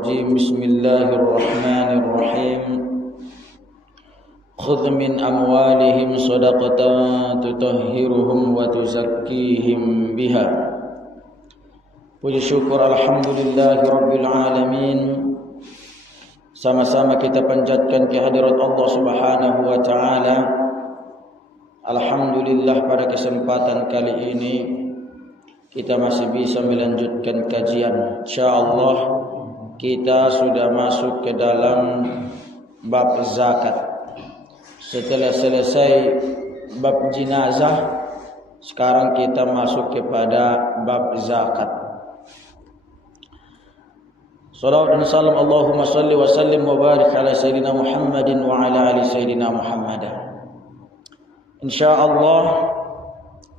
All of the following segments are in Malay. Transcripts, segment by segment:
بسم الله الرحمن الرحيم خذ من أموالهم صدقة تطهرهم وتزكيهم بها. Puji syukur alhamdulillah rabbil alamin. Sama-sama kita panjatkan kehadirat Allah Subhanahu wa taala. Alhamdulillah pada kesempatan kali ini kita masih bisa melanjutkan kajian. Insyaallah kita sudah masuk ke dalam bab zakat. Setelah selesai bab jenazah, sekarang kita masuk kepada bab zakat. Salawat dan salam Allahumma salli wa sallim wa barik ala sayyidina Muhammadin wa ala ali sayyidina Muhammad. Insyaallah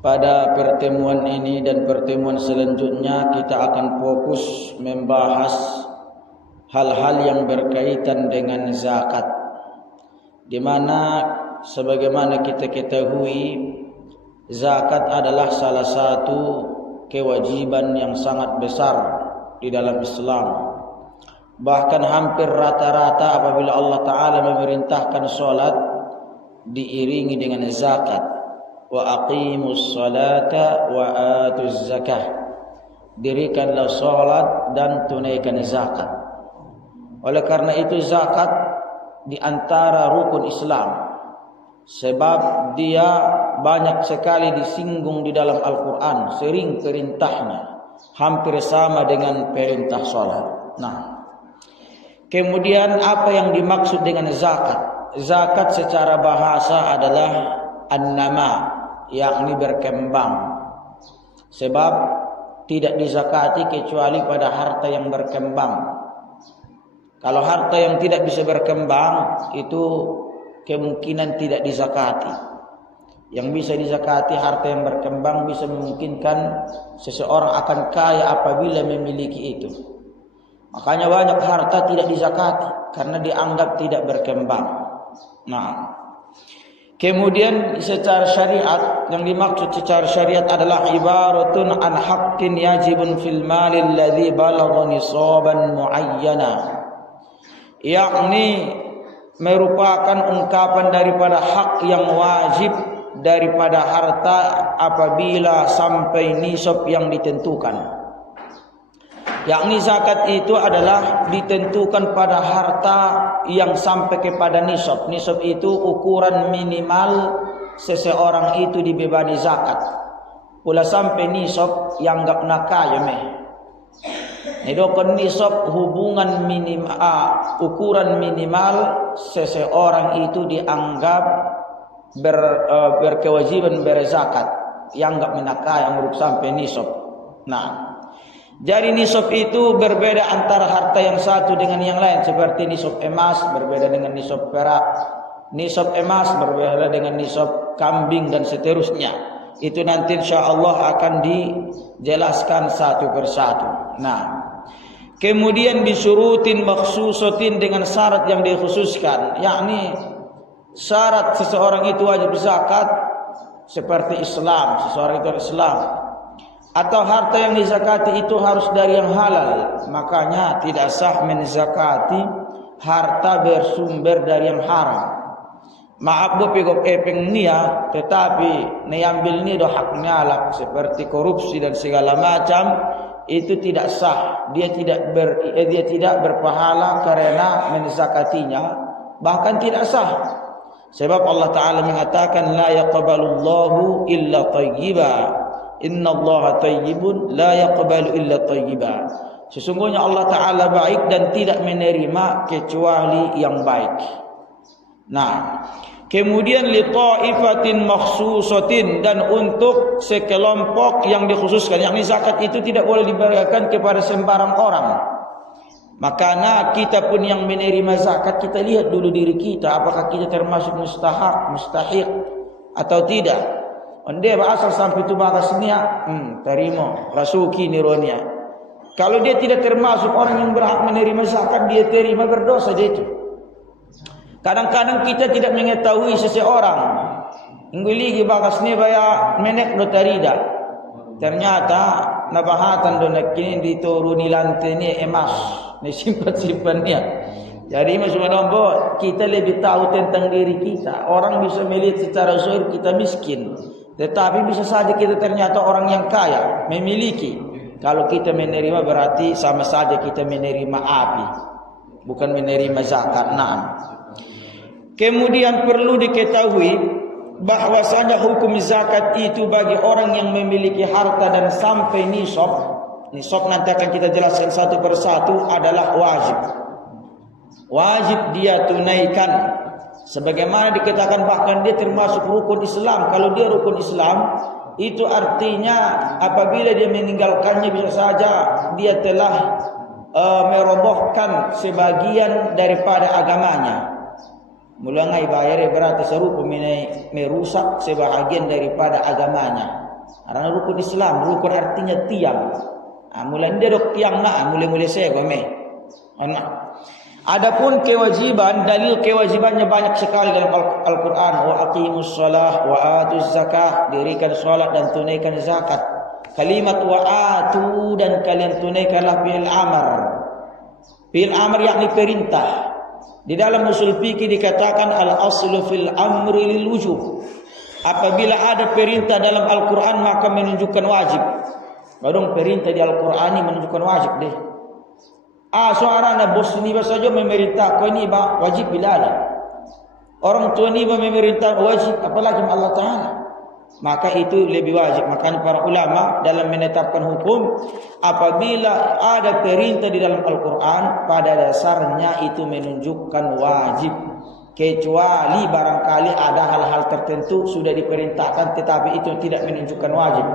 pada pertemuan ini dan pertemuan selanjutnya kita akan fokus membahas hal-hal yang berkaitan dengan zakat, di mana sebagaimana kita ketahui zakat adalah salah satu kewajiban yang sangat besar di dalam Islam. Bahkan hampir rata-rata apabila Allah Ta'ala memerintahkan solat diiringi dengan zakat. Wa aqimus salata wa atuz zakah. Dirikanlah solat dan tunaikan zakat. Oleh karena itu zakat di antara rukun Islam. Sebab dia banyak sekali disinggung di dalam Al-Quran. Sering perintahnya hampir sama dengan perintah solat. Nah, kemudian apa yang dimaksud dengan zakat? Zakat secara bahasa adalah an-nama, yakni berkembang. Sebab tidak dizakati kecuali pada harta yang berkembang. Kalau harta yang tidak bisa berkembang itu kemungkinan tidak dizakati. Yang bisa dizakati harta yang berkembang, bisa memungkinkan seseorang akan kaya apabila memiliki itu. Makanya banyak harta tidak dizakati karena dianggap tidak berkembang. Nah, kemudian secara syariat, yang dimaksud secara syariat adalah ibaratun an haqqin yajibun fil malil ladzi balagha nisaban muayyana. Yakni merupakan ungkapan daripada hak yang wajib daripada harta apabila sampai nisab yang ditentukan. Yakni zakat itu adalah ditentukan pada harta yang sampai kepada nisab. Nisab itu ukuran minimal seseorang itu dibebani zakat. Pula sampai nisab yang enggak nakaya meh. Nedokon nisab hubungan minimal, ukuran minimal seseorang itu dianggap berkewajiban berzakat yang enggak menakaya menurut sampai nisab. Nah, jadi nisab itu berbeda antara harta yang satu dengan yang lain. Seperti nisab emas berbeda dengan nisab perak, nisab emas berbeda dengan nisab kambing dan seterusnya. Itu nanti insyaallah akan dijelaskan satu persatu. Nah, kemudian disurutin makhsusatin dengan syarat yang dikhususkan, yakni syarat seseorang itu wajib zakat seperti Islam, seseorang itu Islam, atau harta yang dizakati itu harus dari yang halal. Makanya tidak sah menzakati harta bersumber dari yang haram. Maaf bu pegok epeng nia, tetapi niambil ni do haknya lah seperti korupsi dan segala macam. Itu tidak sah. Dia tidak berpahala karena menzakatinya, bahkan tidak sah. Sebab Allah Ta'ala mengatakan la yaqbalullahu illa thayyiba. Innallaha thayyibun la yaqbalu illa thayyiba. Sesungguhnya Allah Ta'ala baik dan tidak menerima kecuali yang baik. Nah, kemudian li ta'ifatin makhsusatin, dan untuk sekelompok yang dikhususkan, yakni zakat itu tidak boleh diberikan kepada sembarang orang. Makanya kita pun yang menerima zakat, kita lihat dulu diri kita, apakah kita termasuk mustahiq atau tidak. Onde asal sampai tu bagas niya, terima rasuki nironia. Kalau dia tidak termasuk orang yang berhak menerima zakat, dia terima berdosa dia itu. Kadang-kadang kita tidak mengetahui seseorang. Ingguligi bagas ni baya menek do tarida. Ternyata nabahatan donak kini dituruni lantai ni emas ni simpan dia. Jadi maksudnya nombor kita lebih tahu tentang diri kita. Orang bisa melihat secara zahir kita miskin, tetapi bisa saja kita ternyata orang yang kaya, memiliki. Kalau kita menerima berarti sama saja kita menerima api, bukan menerima zakat. Nah, kemudian perlu diketahui bahwasanya hukum zakat itu bagi orang yang memiliki harta dan sampai nisab. Nisab nanti akan kita jelaskan satu persatu adalah wajib. Wajib dia tunaikan. Sebagaimana dikatakan bahkan dia termasuk rukun Islam. Kalau dia rukun Islam, itu artinya apabila dia meninggalkannya bisa saja dia telah merobohkan sebagian daripada agamanya. Mulai bayar berarti serupa merusak sebahagian daripada agamanya. Karena rukun Islam, rukun artinya tiang. Mulai dia dok tiang mulai saya gome. Adapun kewajiban, dalil kewajibannya banyak sekali dalam Al-Quran. Wa aqimus shalah wa atuz zakah, dirikan salat dan tunaikan zakat. Kalimat wa atu dan kalian tunaikanlah fi'il amr. Fi'il amr yakni perintah. Di dalam usul fikih dikatakan al-aslu fil amri lil wujub. Apabila ada perintah dalam Al-Quran maka menunjukkan wajib. Baru perintah di Al-Quran ini menunjukkan wajib deh. Seorang bos ni saja memerintah kau ini wajib bilala. Orang tua ni memerintah wajib, apalagi Allah Taala. Maka itu lebih wajib. Maka para ulama dalam menetapkan hukum, apabila ada perintah di dalam Al-Quran, pada dasarnya itu menunjukkan wajib. Kecuali barangkali ada hal-hal tertentu sudah diperintahkan, tetapi itu tidak menunjukkan wajib.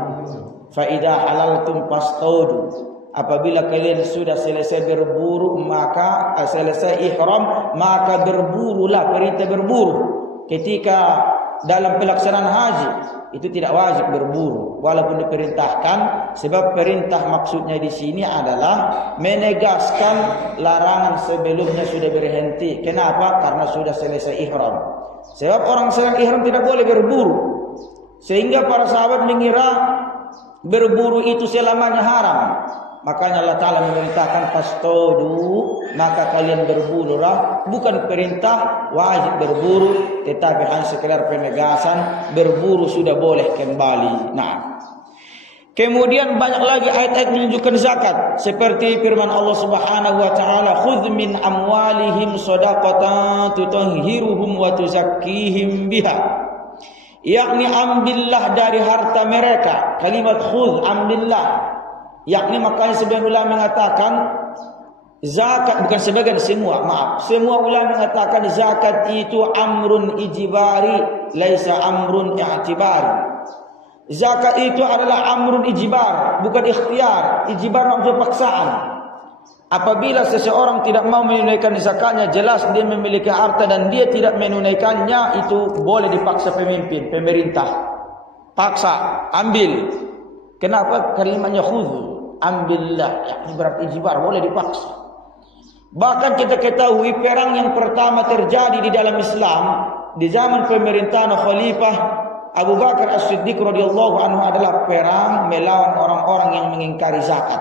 Fa idza halaltum fastaudu. Apabila kalian sudah selesai berburu, maka selesai ihram, maka berburulah. Perintah berburu ketika dalam pelaksanaan haji itu tidak wajib berburu walaupun diperintahkan, sebab perintah maksudnya di sini adalah menegaskan larangan sebelumnya sudah berhenti. Kenapa? Karena sudah selesai ihram. Sebab orang sedang ihram tidak boleh berburu, sehingga para sahabat mengira berburu itu selamanya haram. Makanya Allah Ta'ala memerintahkan fastodu, maka kalian berburulah. Bukan perintah wajib berburu, tetapi hanya sekedar penegasan berburu sudah boleh kembali. Nah, kemudian banyak lagi ayat-ayat menunjukkan zakat, seperti firman Allah Subhanahu wa taala, "Khudz min amwalihim shadaqatan tutahhiruhum wa tuzakkihim biha." Yakni ambillah dari harta mereka. Kalimat khudz, ambillah. Yakni makanya sebagian ulama mengatakan zakat, bukan sebagian, semua ulama mengatakan zakat itu amrun ijibari, laisa amrun i'tibari. Zakat itu adalah amrun ijibar, bukan ikhtiar. Ijibar maksudnya paksaan. Apabila seseorang tidak mau menunaikan zakatnya, jelas dia memiliki harta dan dia tidak menunaikannya, itu boleh dipaksa pemimpin, pemerintah. Paksa, ambil. Kenapa? Kalimatnya khudhu, ambillah, yakni berarti ijibar, boleh dipaksa. Bahkan kita ketahui perang yang pertama terjadi di dalam Islam di zaman pemerintahan Khalifah Abu Bakar As-Siddiq radhiyallahu anhu adalah perang melawan orang-orang yang mengingkari zakat.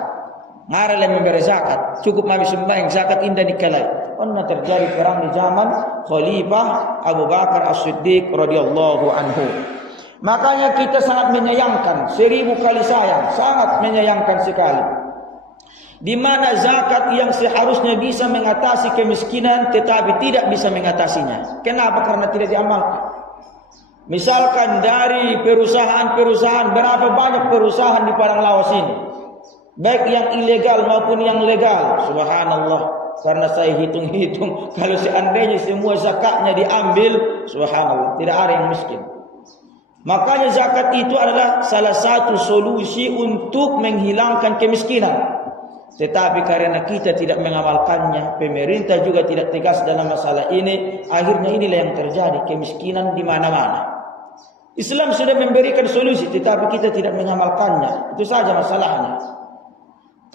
Ngarale memberi zakat, cukup nabi sembahyang zakat indah dikalai. Pernah terjadi perang di zaman Khalifah Abu Bakar As-Siddiq radhiyallahu anhu. Makanya kita sangat menyayangkan, 1000 kali sayang, sangat menyayangkan sekali. Di mana zakat yang seharusnya bisa mengatasi kemiskinan tetapi tidak bisa mengatasinya. Kenapa? Karena tidak diamalkan. Misalkan dari perusahaan-perusahaan, berapa banyak perusahaan di Padang Lawas ini, baik yang ilegal maupun yang legal. Subhanallah, karena saya hitung-hitung, kalau seandainya semua zakatnya diambil, subhanallah, tidak ada yang miskin. Makanya zakat itu adalah salah satu solusi untuk menghilangkan kemiskinan. Tetapi karena kita tidak mengamalkannya, pemerintah juga tidak tegas dalam masalah ini, akhirnya inilah yang terjadi, kemiskinan di mana-mana. Islam sudah memberikan solusi, tetapi kita tidak mengamalkannya. Itu saja masalahnya.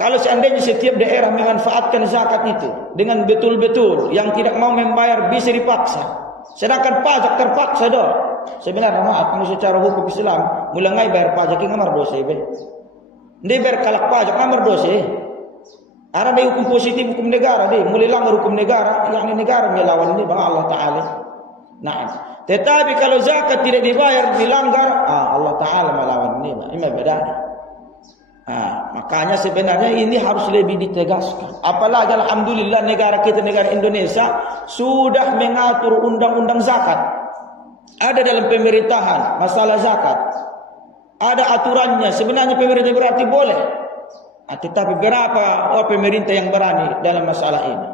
Kalau seandainya setiap daerah memanfaatkan zakat itu dengan betul-betul, yang tidak mau membayar bisa dipaksa. Sedangkan pajak terpaksa doh. Sebenarnya maaf, kalau secara hukum Islam mulai bayar pajak yang ngamar dosa ibe. Dia berkalak pajak nomor dosa. Ada dia hukum positif hukum negara dia. Mulai langgar hukum negara, yang negara melawan dia bang Allah Taala. Nah, tetapi kalau zakat tidak dibayar dilanggar, Allah Taala melawan dia. Ini beda. Makanya sebenarnya ini harus lebih ditegaskan. Apalagi alhamdulillah negara kita, negara Indonesia sudah mengatur undang-undang zakat. Ada dalam pemerintahan masalah zakat. Ada aturannya. Sebenarnya pemerintah berarti boleh. Tetapi berapa pemerintah yang berani dalam masalah ini?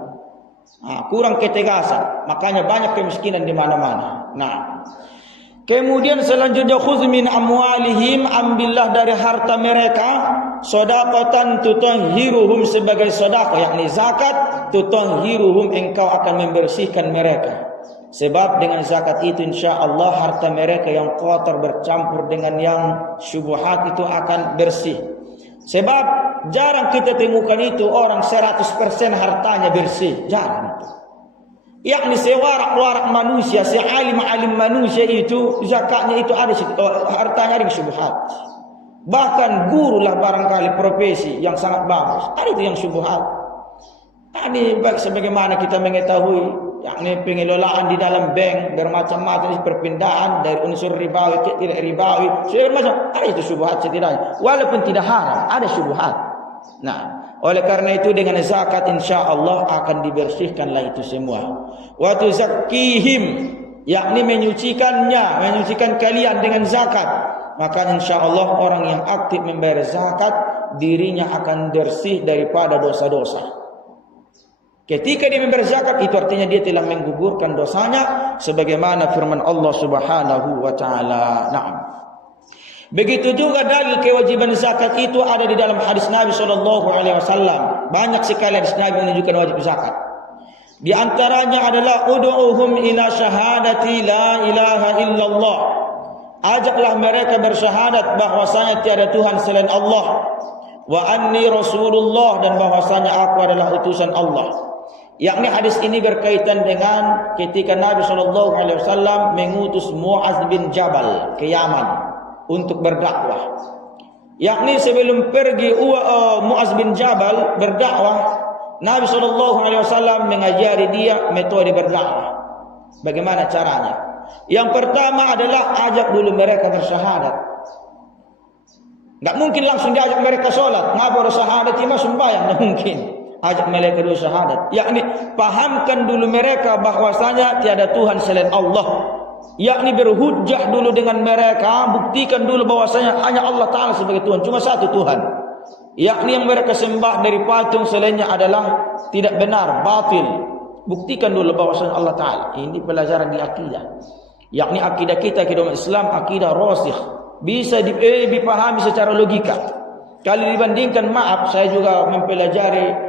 Kurang ketegasan. Makanya banyak kemiskinan di mana-mana. Nah, kemudian selanjutnya khudz min amwalihim, ambillah dari harta mereka shadaqatan tutahhiruhum, sebagai sedekah, yakni zakat. Tutahhiruhum, engkau akan membersihkan mereka. Sebab dengan zakat itu insyaallah harta mereka yang kotor bercampur dengan yang syubhat itu akan bersih. Sebab jarang kita temukan itu orang 100% hartanya bersih, jarang itu. Yakni sewarak-warak manusia, sealim-alim manusia itu zakatnya itu ada hartanya ada syubhat. Bahkan guru lah barangkali profesi yang sangat bagus, ada itu yang syubhat. Ini sebagaimana kita mengetahui yakni pengelolaan di dalam bank bermacam-macam, perpindahan dari unsur ribawi ke tidak ribawi, macam ada itu syubhat setidaknya, walaupun tidak haram ada syubhat. Nah, oleh karena itu dengan zakat insyaallah akan dibersihkanlah itu semua. Wa tuzakkihim, yakni menyucikan kalian dengan zakat. Maka insyaallah orang yang aktif membayar zakat dirinya akan bersih daripada dosa-dosa. Ketika dia membayar zakat itu artinya dia telah menggugurkan dosanya sebagaimana firman Allah Subhanahu wa taala. Naam. Begitu juga dalil kewajiban zakat itu ada di dalam hadis Nabi sallallahu alaihi wasallam. Banyak sekali hadis Nabi menunjukkan wajib zakat. Di antaranya adalah ud'uhum ila syahadati la ilaha illallah. Ajaklah mereka bersyahadat bahwasanya tiada Tuhan selain Allah, wa anni rasulullah, dan bahwasanya aku adalah utusan Allah. Yakni hadis ini berkaitan dengan ketika Nabi SAW mengutus Muaz bin Jabal ke Yaman untuk berdakwah. Yakni sebelum pergi Muaz bin Jabal berdakwah, Nabi SAW mengajari dia metode berdakwah. Bagaimana caranya? Yang pertama adalah ajak dulu mereka bersyahadat. Tidak mungkin langsung diajak mereka sholat. Ngapa harus syahadat ini sembahyang? Tidak mungkin. Ajak mereka dulu syahadat, yakni pahamkan dulu mereka bahwasanya tiada Tuhan selain Allah, yakni berhujjah dulu dengan mereka, buktikan dulu bahwasanya hanya Allah Ta'ala sebagai Tuhan, cuma satu Tuhan, yakni yang mereka sembah dari patung selainnya adalah tidak benar, batil. Buktikan dulu bahwasanya Allah Ta'ala. Ini pelajaran di akidah, yakni akidah kita, akidah Islam, akidah rasikh, bisa dipahami secara logika. Kalau dibandingkan, maaf, saya juga mempelajari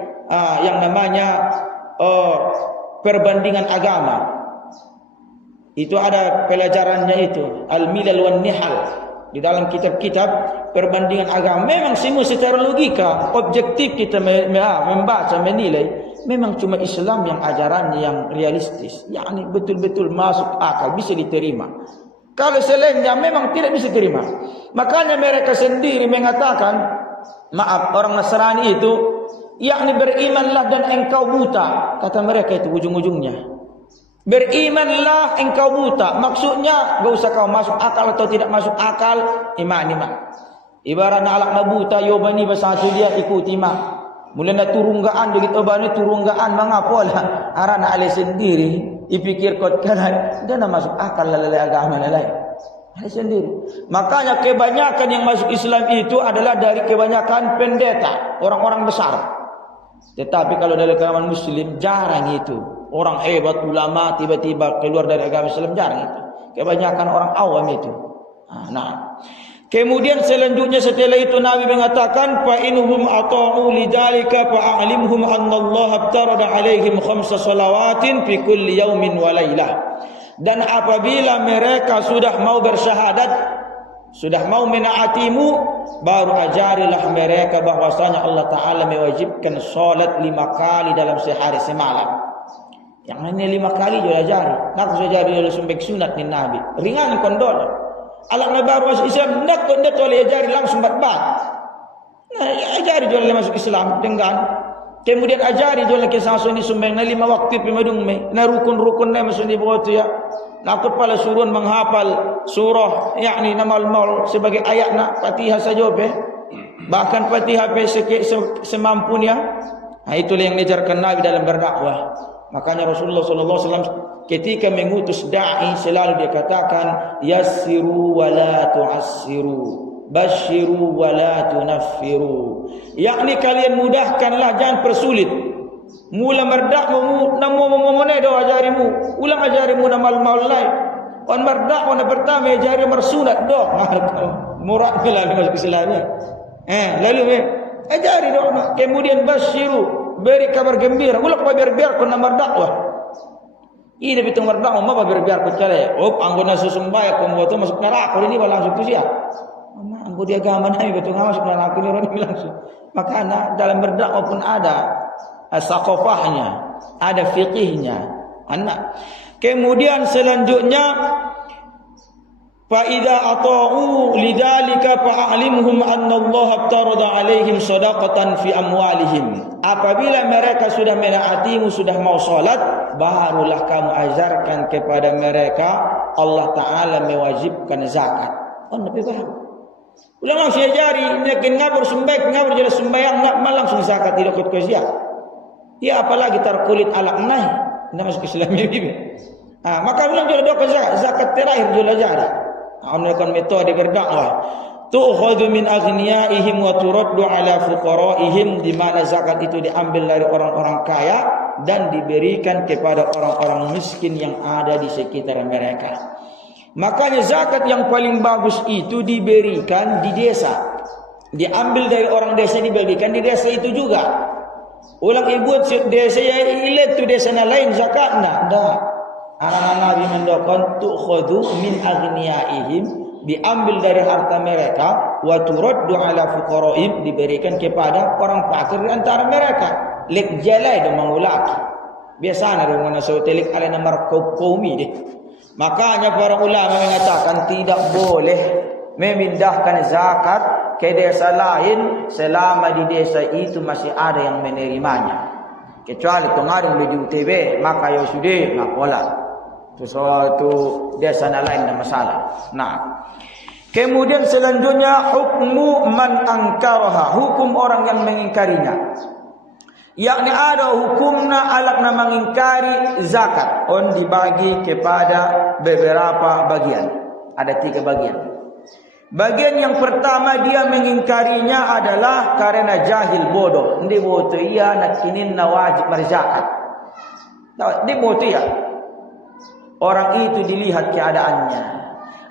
yang namanya perbandingan agama. Itu ada pelajarannya itu, Al-Milal wan Nihal. Di dalam kitab-kitab perbandingan agama memang semua secara logika, objektif kita membaca, menilai, memang cuma Islam yang ajarannya yang realistis, yakni betul-betul masuk akal, bisa diterima. Kalau selainnya memang tidak bisa diterima. Makanya mereka sendiri mengatakan, maaf, orang Nasrani itu yakni berimanlah dan engkau buta, kata mereka itu ujung-ujungnya. Berimanlah engkau buta, maksudnya gak usah kau masuk akal atau tidak masuk akal, iman. Ibarat anak buta yobani bersatu dia ikut iman. Mulanya turunggaan begitu bani turunggaan mengapola arana ale sendiri dipikir kot kanan dia nak masuk akal lalai agama lalai ale sendiri. Makanya kebanyakan yang masuk Islam itu adalah dari kebanyakan pendeta, orang-orang besar. Tetapi kalau dari kalangan muslim jarang itu. Orang hebat, ulama tiba-tiba keluar dari agama Islam, jarang itu. Kebanyakan orang awam itu. Nah, kemudian selanjutnya setelah itu Nabi mengatakan, fa inhum ata'u lidzalika fa'alimhum annallaha abtarada alaihim khamsa salawatin fi kulli yaumin wa lailah. Dan apabila mereka sudah mau bersyahadat, sudah mau menaatimu, baru ajarilah mereka bahwasanya Allah Ta'ala mewajibkan salat 5 kali dalam sehari semalam. Yang lainnya 5 kali juga ajari. Nak ajari oleh sumbek sunat ni Nabi. Ringan kondol. Alat baru masuk Islam, nak kondol oleh ajari langsung bat-bat. Ajari jual masuk Islam dengan. Kemudian ajari jual kisah ini sumbang na 5 waktu pemadung me. Na rukun-rukun na masuk di bawah tu ya. Nakut pala suruhan menghafal surah yakni namal maul sebagai ayat nak Fatihah saja be. Bahkan Fatihah be semampunya. Nah, itulah yang diajarkan Nabi dalam berdakwah. Makanya Rasulullah sallallahu alaihi wasallam ketika mengutus dai selalu dia katakan yassiru wa la tu'assiru. Basyiru wa la tunaffiru. Yakni kalian mudahkanlah, jangan persulit. Mula merdakwah namo momone do ajarimu. Ulang ajarimu namal maulai. On merdakwah na pertama ajari mersunat do. Murad bila masuk Islamnya. Lalu ajari do. Kemudian basyiru, beri kabar gembira. Ulang biar kon merdakwah. Ini bitung merdakwah mapa biar ko cale. Anggona susumbaya ko mo to masuk neraka ini langsung tu sia. Anggo di agama Nabi betul masuk neraka ni orang langsung. Maka dalam berdakwah pun ada saqafahnya, ada fiqihnya. Anak. Kemudian selanjutnya fa idza ata'u lidzalika fa'alimhum anna Allah aftarada 'alaihim shadaqatan fi amwalihim. Apabila mereka sudah menaatimu, sudah mau salat, barulah kamu ajarkan kepada mereka Allah Taala mewajibkan zakat. Nabi faham. Ulama saya jari yakin ngabur sembahyang ngabur jelas sembahyang enggak langsung zakat tidak ikut kesia. Ya apalagi tarkulit alaq nah masuk Islam ini. Maka ulang jual doa zakat terakhir jual jari. Amalkan metode berdakwah. Tu'khadhu min aghniyaihim wa turaddu ala fuqaraihim, di mana zakat itu diambil dari orang-orang kaya dan diberikan kepada orang-orang miskin yang ada di sekitar mereka. Makanya zakat yang paling bagus itu diberikan di desa. Diambil dari orang desa diberikan di desa itu juga. Ulang ibu desa ya ilet tu desa lain zakatna. Dah. Anak Nabi mendoakan tu'khadhu min aghniyaihim, diambil dari harta mereka, wa turaddu ala fuqaraihim, diberikan kepada orang fakir di antara mereka. Lek jalai do mangulaki. Biasanya dengan sotelik ala namar qaumi deh. Makanya para ulama mengatakan tidak boleh memindahkan zakat ke desa lain selama di desa itu masih ada yang menerimanya. Kecuali pengadung di UTB, maka ya sudah nak pola. Sesuatu desa lain ada masalah. Nah, kemudian selanjutnya hukmu man angkaraha, hukum orang yang mengingkarinya. Yakni ada hukumna alakna mengingkari zakat. On dibagi kepada beberapa bagian. Ada 3 bagian. Bagian yang pertama dia mengingkarinya adalah karena jahil bodoh. Ndi bodoh ia nak kinin na wajib berzakat. Ndi bodoh ya. Orang itu dilihat keadaannya.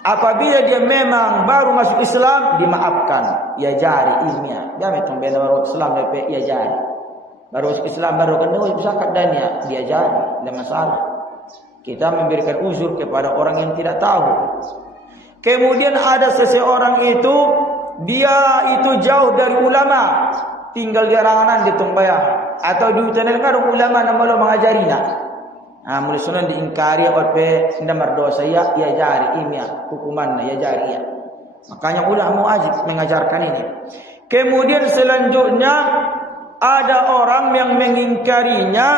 Apabila dia memang baru masuk Islam, dimaafkan. Ya jari ilmiah. Dia memang baru Islam ya jari. Baru Islam baru kena wajib zakat dan dia jari, tidak masalah. Kita memberikan uzur kepada orang yang tidak tahu. Kemudian ada seseorang itu dia itu jauh dari ulama, tinggal di Ranganan di Tumbaya atau di hutan ada ulama nama lo mengajarinya. Mulai sunan diingkari oleh ndamar dosa ya jari ilmiah hukumannya ya jari ya. Makanya ulama wajib mengajarkan ini. Kemudian selanjutnya ada orang yang mengingkarinya,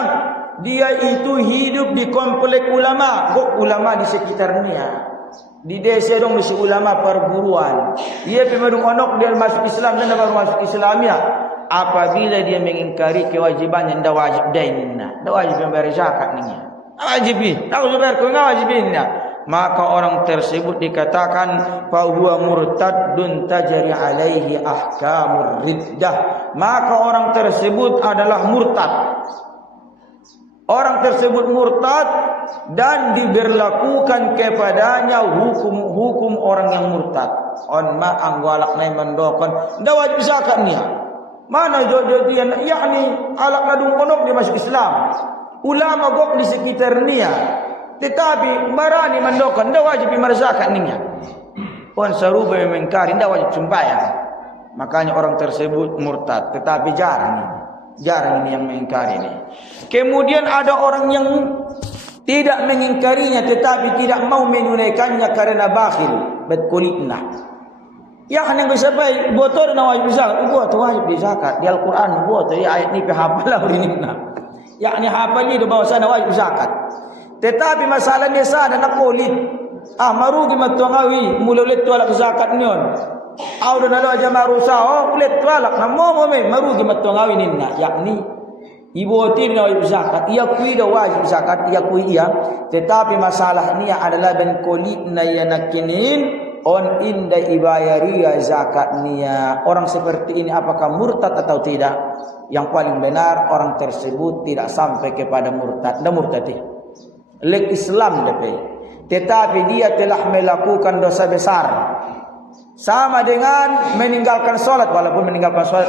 dia itu hidup di komplek ulama, ulama di sekitarnya. Di desa dong mesti ulama perguruan. Dia pemadung onok dia masuk Islam dan baru masuk Islamnya. Apabila dia mengingkari kewajibannya, ndak wajib dainna, ndak wajib membayar zakat ninya. Wajib ni, tak bayar kau wajibnya. Maka orang tersebut dikatakan fahuwa murtaddun tajri alaihi ahkamur riddah. Maka orang tersebut adalah murtad. Orang tersebut murtad dan diberlakukan kepadanya hukum-hukum orang yang murtad. On ma anggolak nai mendokan ndak wajib zakatnya. Mana jodian yakni alak nadung onok dia masuk Islam. Ulama gok di sekitarnya. Tetapi berani mendokan ndak wajib zakat ninya. Pun saruba mengingkari ndak wajib sembahyang. Makanya orang tersebut murtad, tetapi jarang ini yang mengingkari ini. Kemudian ada orang yang tidak mengingkarinya tetapi tidak mau menunaikannya karena bakhil, betkulitna. Ya kan yang bisa baik, botol na wajib zakat, buat wajib zakat. Di Al-Quran buat ya ayat ni hafal lah ini na. Ya ni hafal ni do bawa sana wajib zakat. Tetapi masalahnya sana nak kulit. Marugi matungawi mula ulit tualak zakat nyon. Au do nalo aja marusa ulit tualak na mo marugi matungawi ninna. Yakni ibu tin na wajib zakat. Ia kui do wajib zakat, ia kui ia. Tetapi masalahnya adalah ben kulit na yanakinin on inda ibayaria zakat niya. Orang seperti ini apakah murtad atau tidak? Yang paling benar orang tersebut tidak sampai kepada murtad. Dah murtad lek Islam depe. Tetapi dia telah melakukan dosa besar. Sama dengan meninggalkan salat, walaupun meninggalkan salat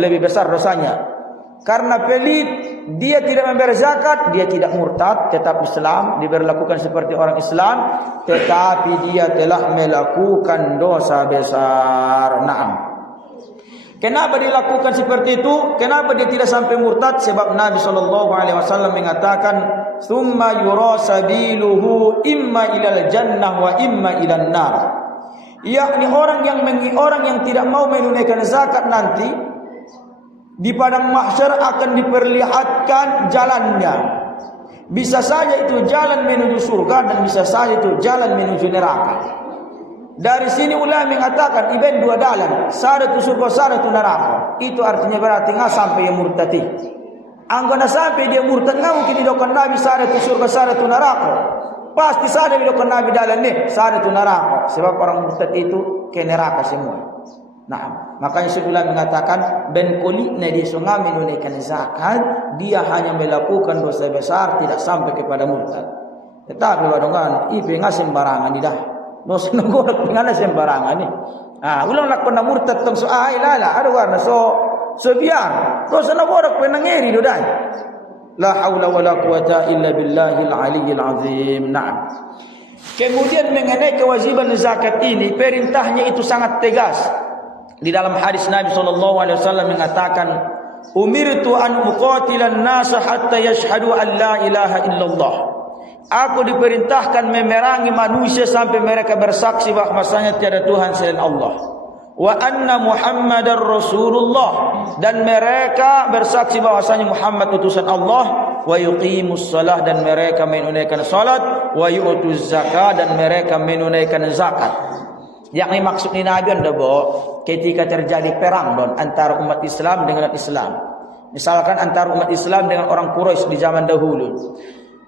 lebih besar dosanya. Karena pelit, dia tidak membayar zakat, dia tidak murtad, tetap Islam, diberlakukan seperti orang Islam, tetapi dia telah melakukan dosa besar. Naam. Kenapa dilakukan seperti itu? Kenapa dia tidak sampai murtad? Sebab Nabi SAW mengatakan, "Tsumma yura sabiluhu imma ilal jannah wa imma ilan nar." Yakni orang yang tidak mau menunaikan zakat nanti di padang mahsyar akan diperlihatkan jalannya. Bisa saja itu jalan menuju surga dan bisa saja itu jalan menuju neraka. Dari sini ulama mengatakan iben dua jalan, satu surga, satu neraka. Itu artinya berarti nggak sampai yang murtad. Anggona sampai dia murtad nggak mungkin didokan Nabi satu surga, satu neraka. Pasti saja didokan Nabi dalam nih satu neraka. Sebab orang murtad itu ke neraka semua. Nah, makanya sebulan mengatakan ben kulitnya dia sungai menunaikan zakat, dia hanya melakukan dosa besar, tidak sampai kepada murtad. Tetapi wadongan ipe nggak sembarangan dah. Dosa nagorok ngana sembarangan ni. Ulang nak pernah murtad tong so lala ada warna so biar. Dosa nagorok penangeri do dai. La haula wala quwata illa billahil aliyyil azim. Naam. Kemudian mengenai kewajiban zakat ini, perintahnya itu sangat tegas. Di dalam hadis Nabi SAW mengatakan, "Umirtu an uqatilan nasa hatta yashhadu an la ilaha illallah." Aku diperintahkan memerangi manusia sampai mereka bersaksi bahwasanya tiada Tuhan selain Allah. Wa anna Muhammadar Rasulullah, dan mereka bersaksi bahwasanya Muhammad utusan Allah. Wa yuqimus shalah, dan mereka menunaikan salat. Wa yu'tuz zakat, dan mereka menunaikan zakat. Yakni maksudnya Nabi anda bawa ketika terjadi perang antara umat Islam dengan Islam. Misalkan antara umat Islam dengan orang Quraisy di zaman dahulu.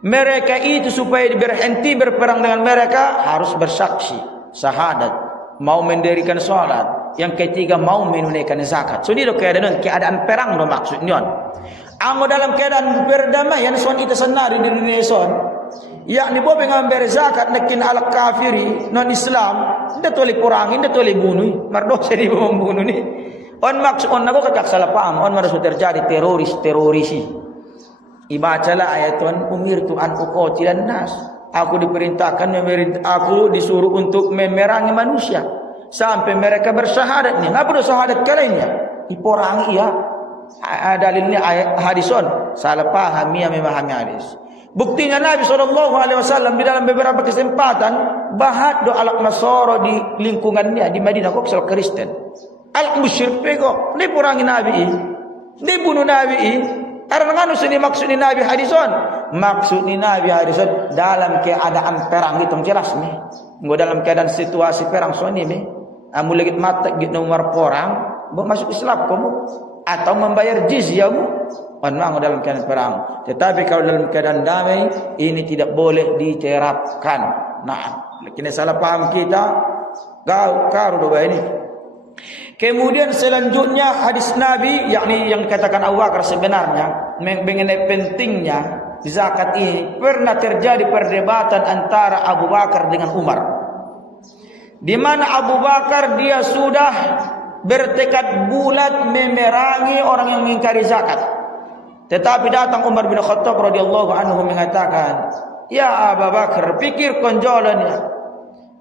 Mereka itu supaya berhenti berperang dengan mereka harus bersaksi syahadat, mau mendirikan salat, yang ketiga mau menunaikan zakat. So dia keadaan perang maksudnya. Amo dalam keadaan berdamaian son kita senari di Indonesia. Yakni bo pengambil zakat nakin ala kafiri non Islam, nda tole perangin, nda tole bunuh, mardosa di membunuh ni. On maksud on nago kakak salah paham, on maksud terjadi terorisi. Ibacalah ayat Tuhan, umirtu an uqatilan nas. Aku diperintahkan aku disuruh untuk memerangi manusia sampai mereka bersyahadat. Ni ngapa syahadat kalinya? Diperangi ya. Dalilnya ayat hadison. Salah paham ya memahami hadis. Buktinya Nabi SAW di dalam beberapa kesempatan bahat do alak Nasara di lingkungannya di Madinah kok sel Kristen. Alak musyrik kok ni perangi Nabi. Ni bunuh Nabi. Karena nganu sini maksudnya Nabi hadison. Maksudnya Nabi hadison dalam keadaan perang itu jelas nih. Enggak dalam keadaan situasi perang soni nih. Amu lagi mata gitu nomor perang, masuk Islam kamu atau membayar jizyahmu. Memang dalam keadaan perang. Tetapi kalau dalam keadaan damai ini tidak boleh diterapkan. Nah, kini salah paham kita. Kau doa ini. Kemudian selanjutnya hadis Nabi, yakni yang dikatakan Abu Bakar sebenarnya mengenai pentingnya zakat ini, pernah terjadi perdebatan antara Abu Bakar dengan Umar. Di mana Abu Bakar dia sudah bertekad bulat memerangi orang yang mengingkari zakat. Tetapi datang Umar bin Khattab radhiyallahu anhu mengatakan, "Ya Abu Bakar, pikir konjolannya.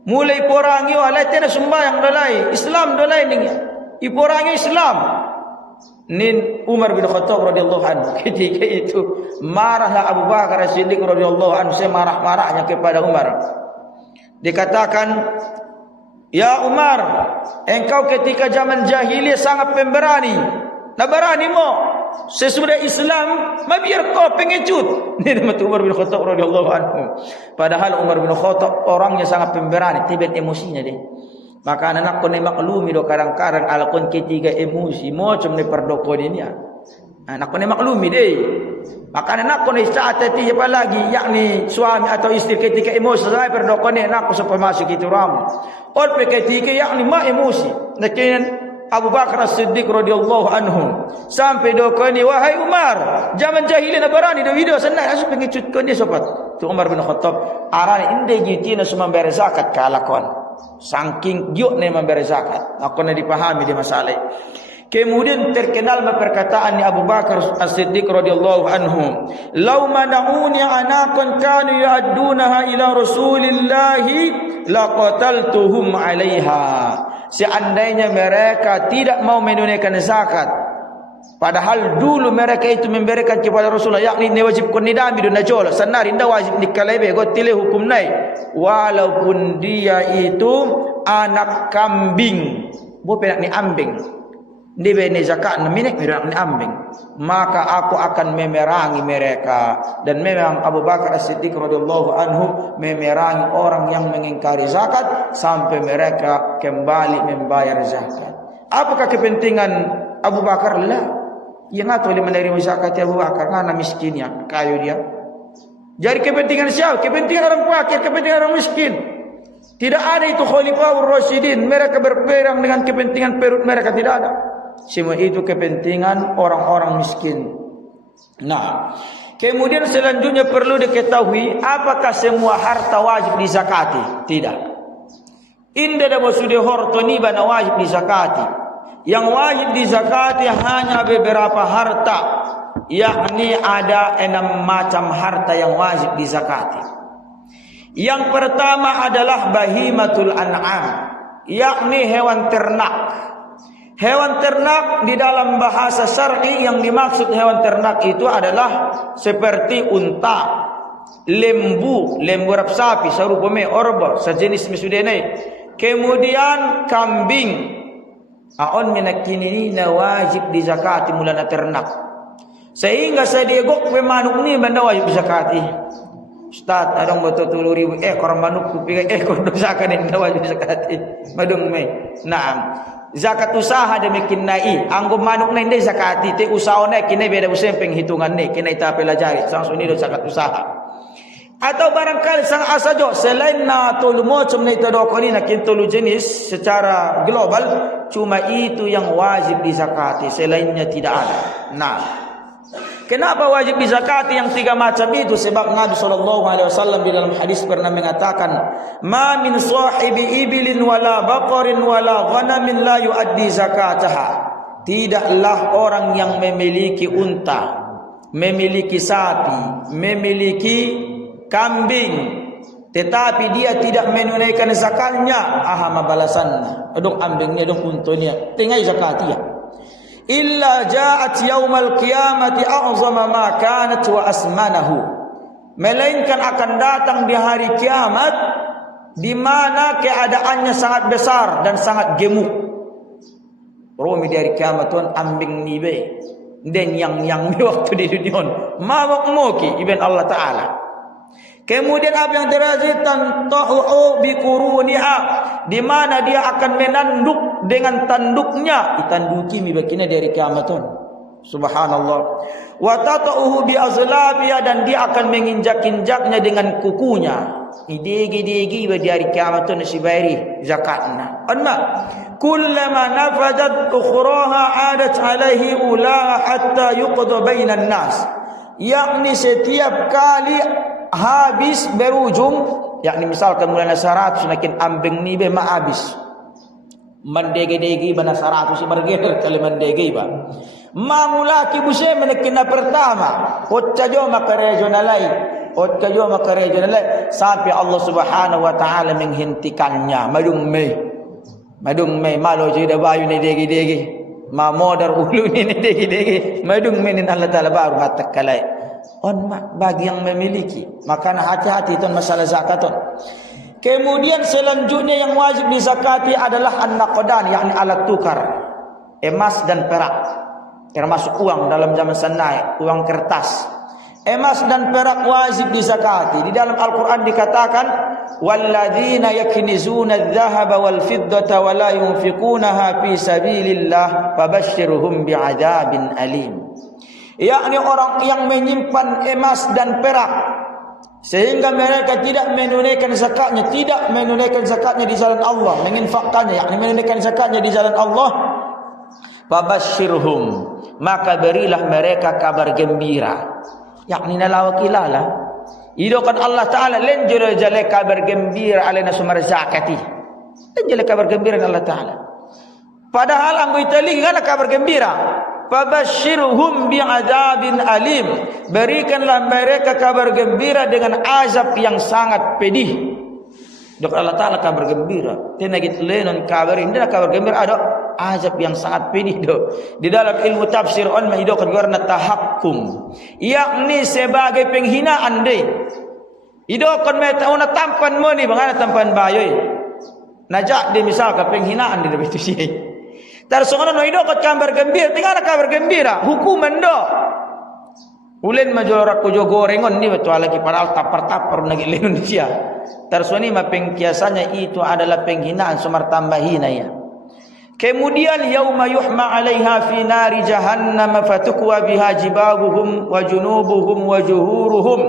Mulai porangi walai tiada sembahyang dolai, Islam dolai ni. Iporangi Islam." Nin Umar bin Khattab radhiyallahu anhu ketika itu marahlah Abu Bakar As-Siddiq radhiyallahu anhu, semarah-marahnya kepada Umar. Dikatakan, Ya Umar, engkau ketika zaman jahiliyah sangat pemberani. Nah berani mo. Sesudah Islam, biar kau pengecut. Ini nama Umar bin Khattab radhiyallahu anhu. Padahal Umar bin Khattab orangnya sangat pemberani, tiba emosinya deh. Maka anak ko ni maklumi do kadang-kadang alakon ketiga emosi mo cum ni perdoko dia. Anak ko ni maklumi deh. Maka anak ko ni saat itu apa lagi yakni suami atau istri ketika emosi saya perdoko ni anak ko sampai masuk itu ram. Or ketika yakni ma emosi. Lakin Abu Bakar As-Siddiq radhiyallahu anhu sampai doko ni wahai Umar, zaman jahiliyah na berani do video senang asu pengecut ko ni sopat. Tu Umar bin Khattab arane inde gitina semua bayar zakat kalakon. Saking giuk ni membayar zakat. Aku nak dipahami di masalah. Kemudian terkenal perkataan Abu Bakar As-Siddiq radhiyallahu anhu, "Lau mana'uni anaqan kanu yu'addunaha ila Rasulillah laqataltuhum 'alaiha." Seandainya mereka tidak mau menunaikan zakat, padahal dulu mereka itu memberikan kepada Rasulullah, yakni ne wajib kun nidami do najol, sanar inda wajib dikalebe gotile hukum nai, walaupun dia itu anak kambing, bukan ni ambing. Dia ni zakat minik mereka ni ambing, maka aku akan memerangi mereka. Dan memang Abu Bakar As-Siddiq radhiyallahu anhu memerangi orang yang mengingkari zakat sampai mereka kembali membayar zakat. Apakah kepentingan Abu Bakar? Lah, yang atau dia menerima zakat Abu Bakar karena miskinnya, kayu dia. Jadi kepentingan siapa? Kepentingan orang fakir, kepentingan orang miskin. Tidak ada itu Khalifahur Rasyidin. Mereka berperang dengan kepentingan perut mereka, tidak ada. Semua itu kepentingan orang-orang miskin. Nah, kemudian selanjutnya perlu diketahui, apakah semua harta wajib dizakati? Tidak. Inda da sudah harta ni bana wajib dizakati. Yang wajib dizakati hanya beberapa harta, yakni ada 6 macam harta yang wajib dizakati. Yang pertama adalah bahimatul an'am, yakni hewan ternak. Hewan ternak di dalam bahasa syar'i yang dimaksud hewan ternak itu adalah seperti unta, lembu rap sapi, sarupome, orba, sejenis mesudene. Kemudian kambing. Aon minakini na wajib dizakati mulana ternak. Sehingga saya diegok manuk ni benda wajib dizakati. Ustaz, adang betul 10,000 ekor manuk kupi ekor dosakan ni wajib dizakati. Madung me. Naam. Zakat usaha demikian nai, anggo manuk nai ndai zakati, te usaha nai kini beda usah penghitungan ni, kini kita pelajari, langsung ni do zakat usaha. Atau barangkali sang asajo selain na tolu macam nai tadoko ni nak tolu jenis secara global, cuma itu yang wajib dizakati, selainnya tidak ada. Nah, kenapa wajib dizakati yang 3 macam itu? Sebab Nabi SAW di dalam hadis pernah mengatakan, "Ma min sahibi ibilin wala baqarin wala ghanamin la yuaddi zakataha." Tidaklah orang yang memiliki unta, memiliki sapi, memiliki kambing, tetapi dia tidak menunaikan zakatnya, ahama balasannya. Adong ambingnya, adong untonya, tinggal zakatnya. Illa ja'at yaumal qiyamati a'zama ma kanat wa asmanahu. Melainkan akan datang di hari kiamat di mana keadaannya sangat besar dan sangat gemuk. Romi di hari kiamat tuan ambing nibe den yang di waktu di dunia mawak moki ibn Allah Ta'ala. Kemudian apa yang terjadi? Tantahu bi quruniha, di mana dia akan menanduk dengan tanduknya, ditanduki mibakina dari kiamatun. Subhanallah. Wa tata'uhu bi azlabiya, dan dia akan menginjak-injaknya dengan kukunya. Idegi-degi di hari kiamatun sibairi zakatna. Anma kullama nafadat ukhraha adat alaihi ulaha hatta yuqda bainan nas. Yakni setiap kali habis berujung, yakni misalkan mulai 100 semakin ambing ni be ma habis mandege-dege bana 100 si bergerak kali mandege ba mamulaki buse menekina pertama otcajo makarejo nalai sampai Allah Subhanahu wa taala menghentikannya madung me malo jida bayu ni dege-dege ma modar ulu ni dege-dege madung me ni Allah taala baru hatakalai. On bagi yang memiliki, maka hati-hati itu masalah zakatun. Kemudian selanjutnya yang wajib dizakati adalah an-naqdan, yakni alat tukar, emas dan perak, termasuk uang dalam zaman sanai, uang kertas. Emas dan perak wajib dizakati. Di dalam Al-Quran dikatakan, walladzina yaknizuna adh-dhahaba wal fiddata wa la yunfiqunaha fi sabilillah fabashshirhum bi'adzabin alim. Yakni orang yang menyimpan emas dan perak sehingga mereka tidak menunaikan zakatnya, di jalan Allah, menginfakkannya, yakni menunaikan zakatnya di jalan Allah. Fabashshirhum, maka berilah mereka kabar gembira. Yakni nalawakilalah idokan Allah Ta'ala lenjol jale kabar gembira alena sumar zakati, lenjol kabar gembira Allah Ta'ala. Padahal anggo itali ngana kabar gembira. Fabashshirhum bi'adzabin alim, berikanlah mereka kabar gembira dengan azab yang sangat pedih. Dok Allah Ta'ala kabar gembira, tenagit lenon kabar ini kabar gembira ada azab yang sangat pedih do. Di dalam ilmu tafsir on mahidokon warna tahakkum, yakni sebagai penghinaan deh. Idokon metauna tampan mo ni bangana tampan bayoy. Najak di misalkan penghinaan di lebih tu sih. Tarsongan no idokon kabar gembira, tinggal kabar gembira, hukuman do. Ulen majorak kujo gorengon ni betul lagi padahal tapar-tapar nagi Indonesia. Tarsoni ma pengkiasannya itu adalah penghinaan sumar tambahina ya. Kemudian yauma yuhma 'alaiha fi nari jahannam fatukwa biha jibahuhum wa junubuhum wa juhuruhum.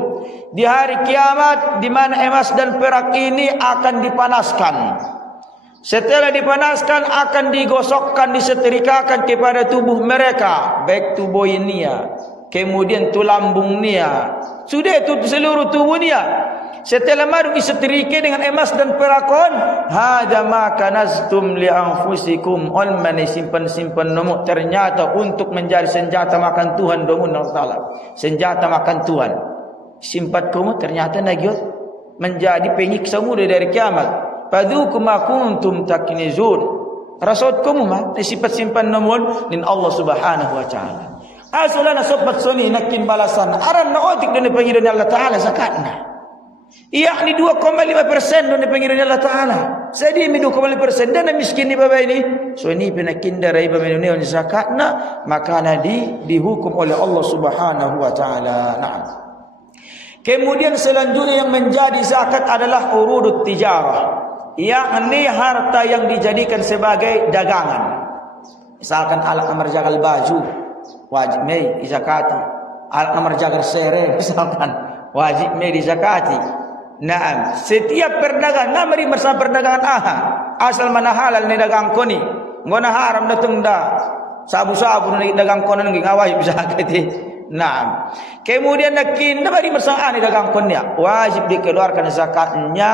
Di hari kiamat di mana emas dan perak ini akan dipanaskan. Setelah dipanaskan akan digosokkan, disetrikakan kepada tubuh mereka, baik tubuh nia, kemudian tulambung nia, sudah itu seluruh tubuh nia. Setelah madu disetrika dengan emas dan perakon, hadza ma kanaztum li anfusikum, on mane simpan-simpan nomu ternyata untuk menjadi senjata makan Tuhan domun Allah Ta'ala. Senjata makan Tuhan. Simpat kamu ternyata nagiot menjadi penyiksa muda dari kiamat. Padhuku ma kuntum taknizun. Rasud kamu mah simpat simpan nomun din Allah Subhanahu wa Ta'ala. Asulana sobat soni nakin balasan. Aran na otik dan pengiran Allah Ta'ala zakatna. Yakni 2,5% dari pengiran Allah Ta'ala. Jadi 2,5% dana miskin ni bapa ini. So ini penakinda rai bapa ini on zakatna, maka dihukum oleh Allah Subhanahu wa Ta'ala. Naam. Kemudian selanjutnya yang menjadi zakat adalah urudut tijarah. Yakni harta yang dijadikan sebagai dagangan. Misalkan alat nomor jagal baju, wajib mai dizakati. Alat nomor jagal sere misalkan, wajib mai dizakati. Naam, setiap perdagangan namari bersama perdagangan asal mana halal ni dagang koni, ngona haram datang dah. Sabu-sabu ni dagang konon ngi ngawai bisa kati. Naam. Kemudian nakin namari bersama ni dagang konya, wajib dikeluarkan zakatnya.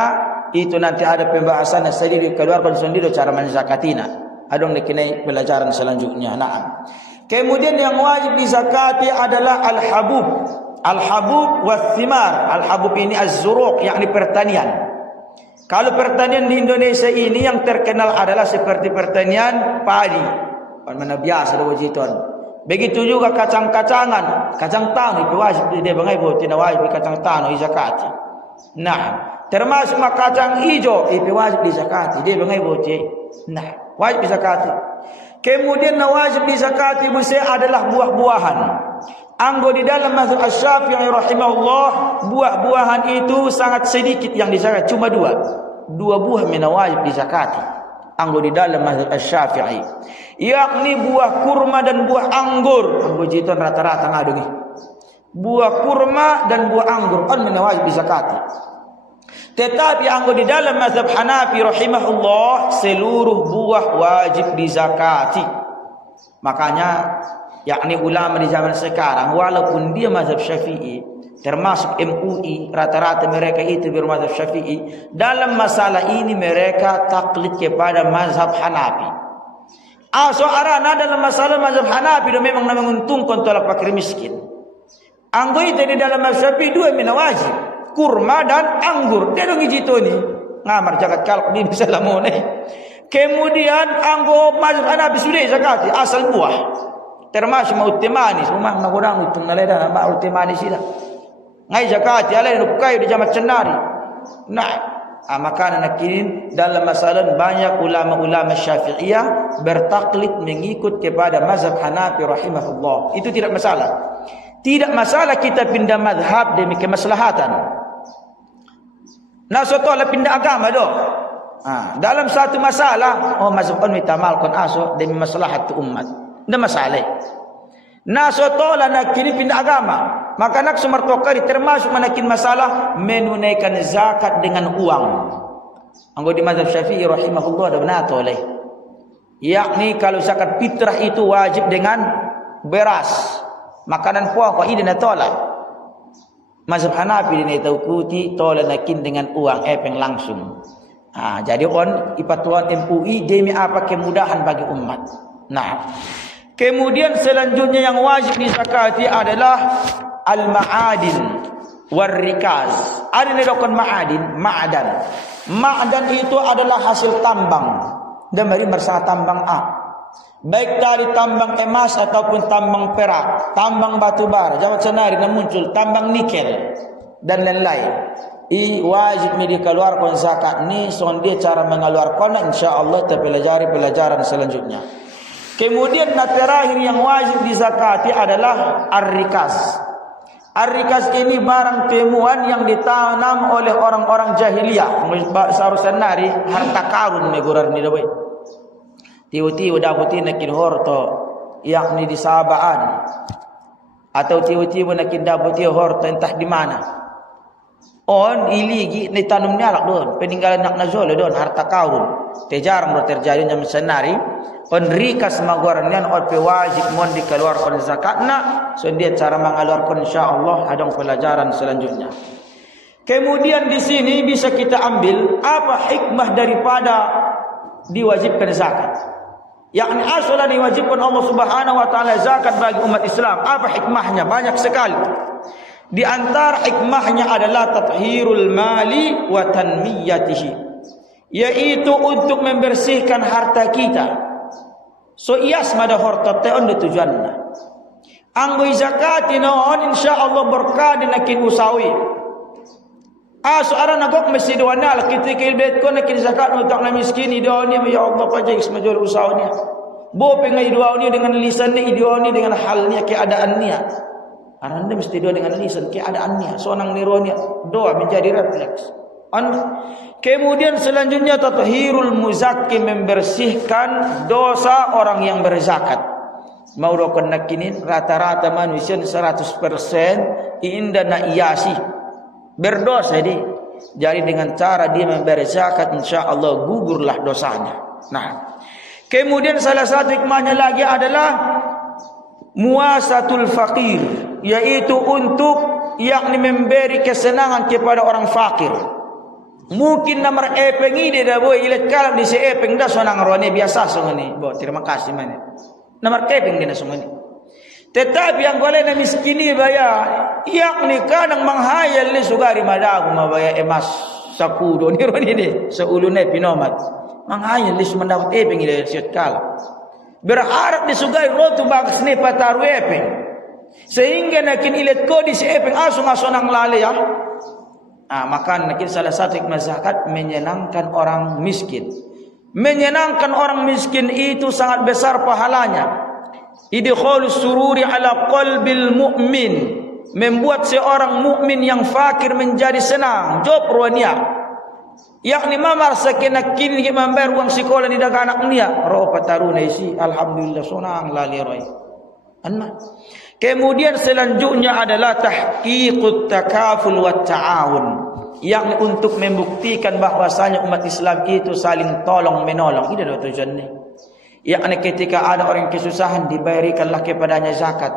Itu nanti ada pembahasan yang saya dikeluarkan sendiri cara menzakatina. Adong dikenai pelajaran selanjutnya. Naam. Kemudian yang wajib dizakati adalah al-habub. Al-habub was-thimar. Al-habub ini az-zuruq, yakni pertanian. Kalau pertanian di Indonesia ini yang terkenal adalah seperti pertanian padi. Mana biasa ada wajiton. Begitu juga kacang-kacangan, kacang tanah itu wajib dia bangai buat tidak wajib kacang tanah dizakati. Nah, termasuk kacang hijau itu wajib dizakati, dia bangai buat. Nah, wajib dizakati. Kemudian wajib dizakati adalah buah-buahan. Anggo di dalam mazhab Asy-Syafi'i rahimahullah, buah-buahan itu sangat sedikit yang dizakat, cuma dua buah mina wajib dizakati. Anggo di dalam mazhab Asy-Syafi'i, yakni buah kurma dan buah anggur. Anggo jiton rata-rata ngadu nih. Buah kurma dan buah anggur on mina wajib dizakati. Tetapi anggo di dalam mazhab Hanafi rahimahullah, seluruh buah wajib dizakati. Makanya yakni ulama di zaman sekarang walaupun dia mazhab Syafi'i, termasuk MUI, rata-rata mereka itu bermazhab Syafi'i, dalam masalah ini mereka taklid kepada mazhab Hanafi. Soalnya dalam masalah mazhab Hanafi itu memang menguntungkan tolak fakir miskin. Anggur itu di dalam mazhab Syafi'i dua mina wajib, kurma dan anggur. Dia dong hijito ni ngamar jagat kalk di bisa lamone. Kemudian anggur mazhab Hanafi sudah zakati asal buah. Termasuk mau temani, semua mengurang utung naleda mau temani sila. Ngai zakati alai nukai di jamat cenari. Nah, Maka nakin dalam masalah banyak ulama-ulama Syafi'iyah bertaklid mengikut kepada mazhab Hanafi rahimahullah. Itu tidak masalah. Tidak masalah kita pindah mazhab demi kemaslahatan. Nah, sotolah pindah agama doh. Dalam satu masalah, mazhab on mitamalkan aso demi maslahat umat. Tidak masalah. Nah, sotolah nak kini pindah agama. Maka nak sumartokari termasuk manakin masalah menunaikan zakat dengan uang. Anggo di mazhab Syafi'i rahimahullah ada benar oleh. Yakni kalau zakat fitrah itu wajib dengan beras, makanan pokok ini nak tolak. Mazhab Hanafi ini taukuti tolak nakin dengan uang epeng langsung. Jadi on ipatuan MUI demi apa kemudahan bagi umat. Nah, kemudian selanjutnya yang wajib dizakati adalah al-ma'adin war-rikaz. Ada nedokon ma'adin, ma'dan. Ma'dan itu adalah hasil tambang. Dan dari mersah tambang baik dari tambang emas ataupun tambang perak, tambang batu bara, Jawa Senari dan muncul tambang nikel dan lain-lain. Wajib dikeluarkan zakat ni. So dia cara mengeluarkan insyaallah kita pelajari pelajaran selanjutnya. Kemudian terakhir yang wajib dizakati adalah ar-rikaz. Ar-rikaz ini barang temuan yang ditanam oleh orang-orang jahiliyah. Seharusnya nari harta karun megurar ni dawai. Tiba-tiba daputi nakin horto yakni di Sabaan, atau tiba-tiba nakin daputi horto entah di mana. On iligi ni tanam nyalak don peninggalan nak nazol don harta karun. Jarang terjadi zaman senari. On rikas maguarnian on wajib mon dikeluarkan zakatna. So dia cara mengeluarkan insyaallah ada pelajaran selanjutnya. Kemudian di sini bisa kita ambil apa hikmah daripada diwajibkan zakat. Yakni asalan diwajibkan Allah Subhanahu wa taala zakat bagi umat Islam. Apa hikmahnya? Banyak sekali. Di antara hikmahnya adalah tathhirul mali wa tanmiyatihi, yaitu untuk membersihkan harta kita. So ias mada harta te on tujuanna. Anggo zakati non insyaallah berkah dinakin usawi. Soalan agak mesti doana kita kilbet ko nakin zakat untuk na miskin idoni ya Allah pajak semajul usahanya. Bo pengai doanya dengan lisannya idoni dengan halnya keadaannya. Aranda mesti doa dengan lisan keadaannya. Sonang nironya doa menjadi refleks. Kemudian selanjutnya tathhirul muzakki, membersihkan dosa orang yang berzakat. Mau dokon nakinin rata-rata manusia 100% inda na iyasi berdosa dia. Jadi dengan cara dia memberi zakat insyaallah gugurlah dosanya. Nah, kemudian salah satu hikmahnya lagi adalah muasatul faqir, yaitu untuk yakni memberi kesenangan kepada orang fakir. Mungkin nomor epeng ini dah boy ilet kalam di epeng dah sonang rone biasa songoni. Bo terima kasih mana. Nomor epeng dia songoni. Tetapi yang boleh na miskini bayar, yakni kadang menghayal ni sugari madagu mabaya emas sakudo ni roni ni seulune pinomat. Menghayal ni mendapat epeng ini siat kala. Berharap di sugari rotu bagas ni pataru epeng. Sehingga nakin ilet ko di epeng asung-asonang lale ya. Maka nakin salah satu hikmah zakat menyenangkan orang miskin. Menyenangkan orang miskin itu sangat besar pahalanya. Idkhalus sururi ala qalbil mu'min, membuat seorang mukmin yang fakir menjadi senang. Job ruania. Yakni mamar sakena kini membayar uang sekolah di daga anak nia. Ro pataruna isi alhamdulillah sonang lali roy. Kemudian selanjutnya adalah tahqiqut takaful wat ta'awun, yang untuk membuktikan bahwasanya umat Islam itu saling tolong menolong. Ini adalah tujuannya. Yakni ketika ada orang kesusahan diberikanlah kepadanya zakat.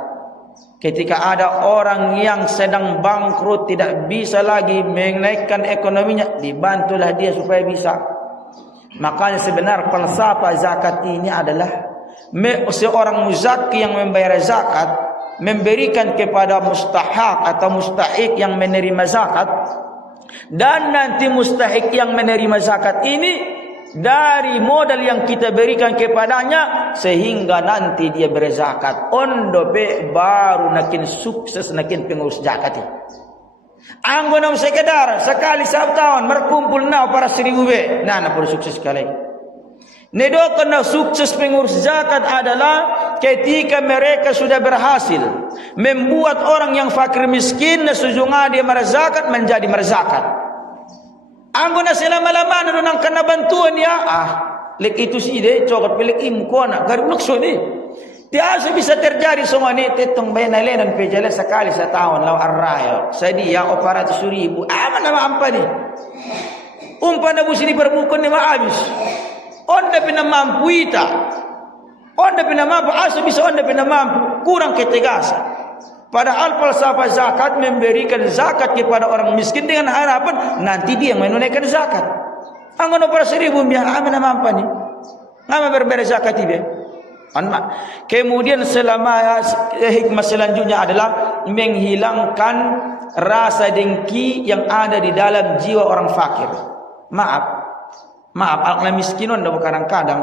Ketika ada orang yang sedang bangkrut tidak bisa lagi menaikkan ekonominya, dibantulah dia supaya bisa. Makanya sebenarnya falsafah zakat ini adalah seorang muzakki yang membayar zakat memberikan kepada mustahak atau mustahik yang menerima zakat, dan nanti mustahik yang menerima zakat ini dari modal yang kita berikan kepadanya sehingga nanti dia berzakat. Ondo be baru nakin sukses nakin pengurus zakat. Anggo nam sekedar sekali satu tahun berkumpul na para 1000 be. Nah, pun sukses sekali. Nedokon na sukses pengurus zakat adalah ketika mereka sudah berhasil membuat orang yang fakir miskin na sujunga dia merzakat menjadi merzakat. Anggo na selama-lama nang kana bantuan ya, lek itu sih deh cokot pelek im ko na garulok so ni. Tiasa bisa terjadi semua ni tetong benalenan pejale sekali setahun law arrayo. Sedia 400.000. Mana mampa ni? Umpan abu sini berbukun ni habis. Onda pina mampu ita. Onda pina mampu asa bisa onda pina mampu. Kurang ketegasan. Padahal falsafah zakat memberikan zakat kepada orang miskin dengan harapan nanti dia menunaikan zakat. Anggono para 1000 biar amana mampu ni. Ngama berbeda zakat dia. Kemudian selama hikmah selanjutnya adalah menghilangkan rasa dengki yang ada di dalam jiwa orang fakir. Maaf, alakna miskinon dah kadang-kadang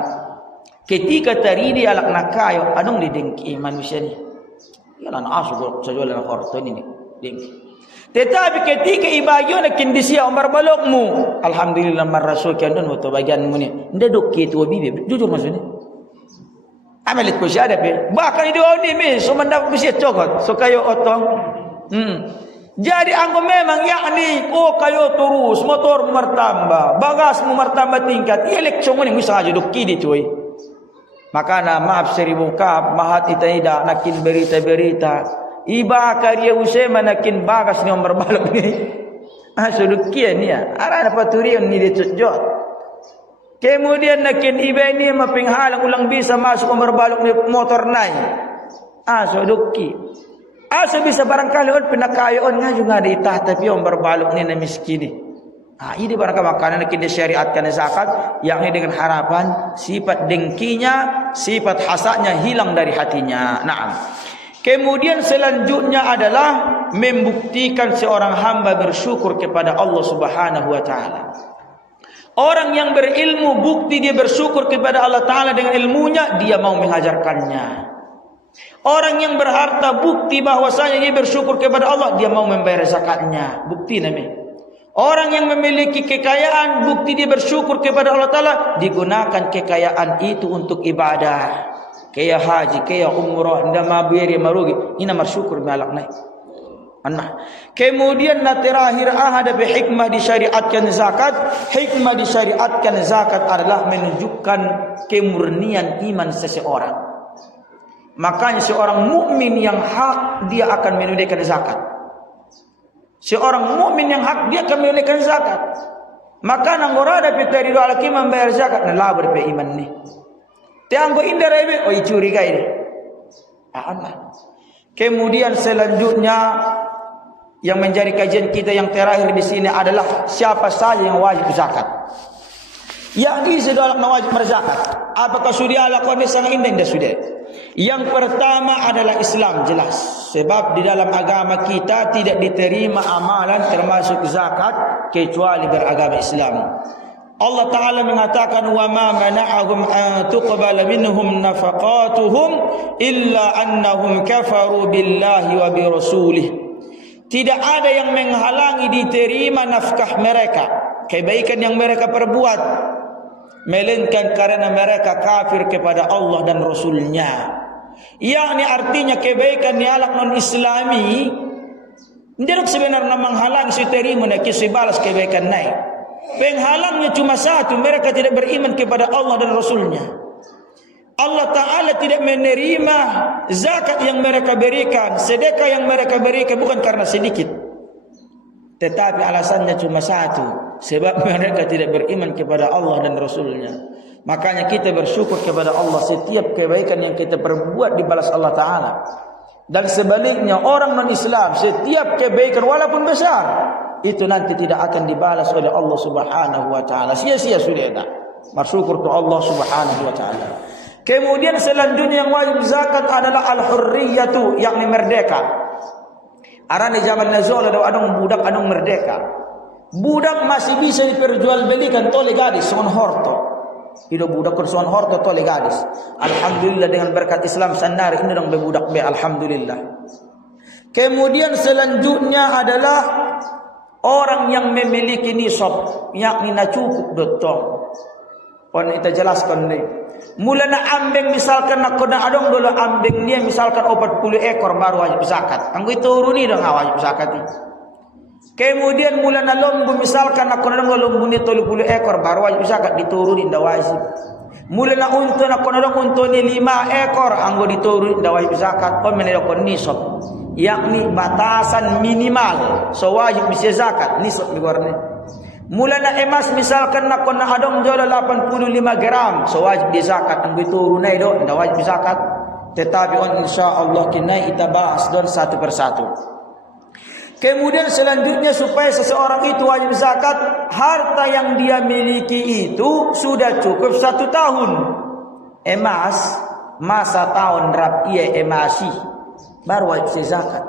ketika tadi dia alakna kayo, anong didengki manusia ni? Yalan asu saja lan harta ini dengki. Tetapi ketika ibagyo na kindisia umar balokmu, alhamdulillah marrasul kiandon moto bagianmu ni. Ndedok kitu bibi, jujur maksudnya. Amelit ko siya dapat. Bahkan itu ni mi, so mandak mesti cokot, so kayo otong. Jadi anggo memang yakni kayo terus motor mertambah, bagas mertambah tingkat, eleksyon mo ni bisa aja doki di cuy. Makana maaf 1000 kap, mahat itaida nakin berita-berita. Iba karya usema nakin bagas ni berbalok ni. So doki ni ya. Ara dapat turian ni dicujot. Kemudian nakin iba ini mapinghalang ulang bisa masuk berbalok ni motor naik. So doki. Asa bisa barangkali on pinakayon nga yung nga di tapi yung berbalok ni na miskini. Ini barangkali makanan na kinisyariatkan na zakat yang dengan harapan sifat dengkinya, sifat hasaknya hilang dari hatinya. Naam. Kemudian selanjutnya adalah membuktikan seorang hamba bersyukur kepada Allah Subhanahu wa taala. Orang yang berilmu bukti dia bersyukur kepada Allah Ta'ala dengan ilmunya, dia mau mengajarkannya. Orang yang berharta bukti bahwasanya dia bersyukur kepada Allah, dia mau membayar zakatnya. Bukti namanya. Orang yang memiliki kekayaan bukti dia bersyukur kepada Allah Ta'ala, digunakan kekayaan itu untuk ibadah. Kayak haji, kayak umrah, ndama beri marugi. Ini bersyukur malak naik. Kemudian terakhir ada hikmah disyariatkan zakat. Hikmah disyariatkan zakat adalah menunjukkan kemurnian iman seseorang. Makanya seorang mukmin yang hak dia akan menunaikan zakat. Seorang mukmin yang hak dia akan menunaikan zakat. Maka nanggorada pitari do alaki membayar zakat na labar pe iman ni. Tianggo indara ibe curiga ini. Kemudian selanjutnya yang menjadi kajian kita yang terakhir di sini adalah siapa saja yang wajib zakat. Yakni segala wajib berzakat. Apakah sudah lakukan ini sangat indah dan sudah. Yang pertama adalah Islam jelas. Sebab di dalam agama kita tidak diterima amalan termasuk zakat kecuali beragama Islam. Allah Ta'ala mengatakan wa ma mana'ahum an tuqbala minhum nafaqatuhum illa annahum kafaru billahi wa bi rasulih. Tidak ada yang menghalangi diterima nafkah mereka, kebaikan yang mereka perbuat, melainkan karena mereka kafir kepada Allah dan Rasulnya. Yakni artinya kebaikan dialak non-Islami tidak sebenarnya menghalangi diterima dan balas kebaikan naik. Penghalangnya cuma satu, mereka tidak beriman kepada Allah dan Rasulnya. Allah Ta'ala tidak menerima zakat yang mereka berikan, sedekah yang mereka berikan bukan karena sedikit, tetapi alasannya cuma satu, sebab mereka tidak beriman kepada Allah dan Rasulnya. Makanya kita bersyukur kepada Allah setiap kebaikan yang kita perbuat dibalas Allah Ta'ala. Dan sebaliknya orang non-Islam setiap kebaikan walaupun besar itu nanti tidak akan dibalas oleh Allah Subhanahu wa Ta'ala. Sia-sia sudah tak. Bersyukur kepada Allah Subhanahu wa Ta'ala. Kemudian selanjutnya yang wajib zakat adalah al-hurriyatu, yakni merdeka. Arane zaman nazul ada adong budak adong merdeka. Budak masih bisa diperjualbelikan tole gadis son horto. Hidup budak son horto tole gadis. Alhamdulillah dengan berkat Islam sandar ini dong be budak be alhamdulillah. Kemudian selanjutnya adalah Orang yang memiliki nisab, yakni na cukup dotong. On kita jelaskan ni. Mula na ambeng misalkan nak kena adong dulu ambeng dia misalkan 40 ekor baru wajib zakat. Anggo turuni dong wajib zakat ni. Kemudian mula na lombu misalkan nak kena dong lombu ni 30 ekor baru wajib zakat dituruni ndak wajib. Mula na unta nak kena dong unta ni 5 ekor anggo dituruni ndak wajib zakat. On menelokon nisab. Yakni batasan minimal so wajib bisa zakat nisab di warna. Mula na emas misalkan nak kena adong jolo 85 gram so wajib di zakat ang biturunai do ndak wajib zakat. Tetapi on insyaallah kinai kita bahas don satu persatu. Kemudian selanjutnya supaya seseorang itu wajib zakat, harta yang dia miliki itu sudah cukup 1 tahun. Emas masa tahun rap ia emasi baru wajib zakat.